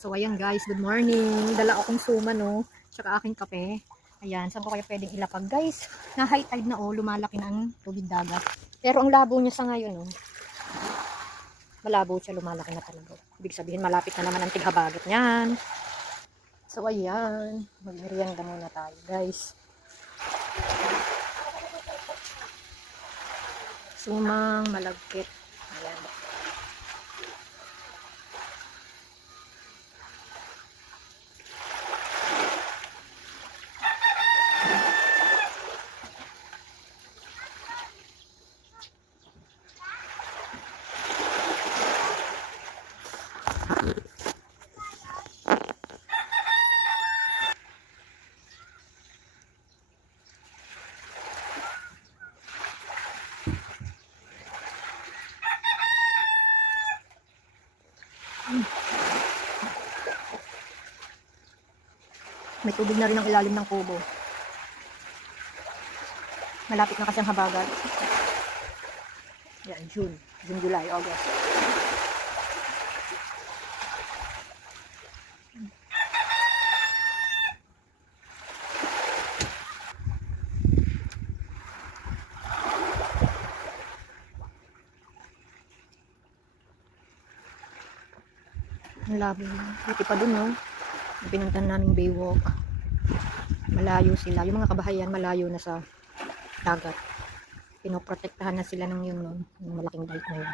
So, ayan guys, good morning. Dala akong suma, no? Tsaka aking kape. Ayan, saan ko kaya pwedeng ilapag? Guys, na high tide na, oh, lumalaki na ang tubig dagat. Pero ang labo niya sa ngayon, oh. Malabo siya, lumalaki na talaga. Ibig sabihin, malapit na naman ang tighabagat niyan. So, ayan. Mag-merienda muna tayo, guys. Sumang malagkit. Ayan. May tubig na rin ang ilalim ng kubo. Malapit na kasi ang habagat. Yan, June, July, August. Ang labo. Buti pa dun, no? Pinuntan naming Baywalk. Malayo sila. Yung mga kabahayan, malayo na sa dagat. Pinoprotektahan na sila ng yun, no? Yung malaking dike na yun.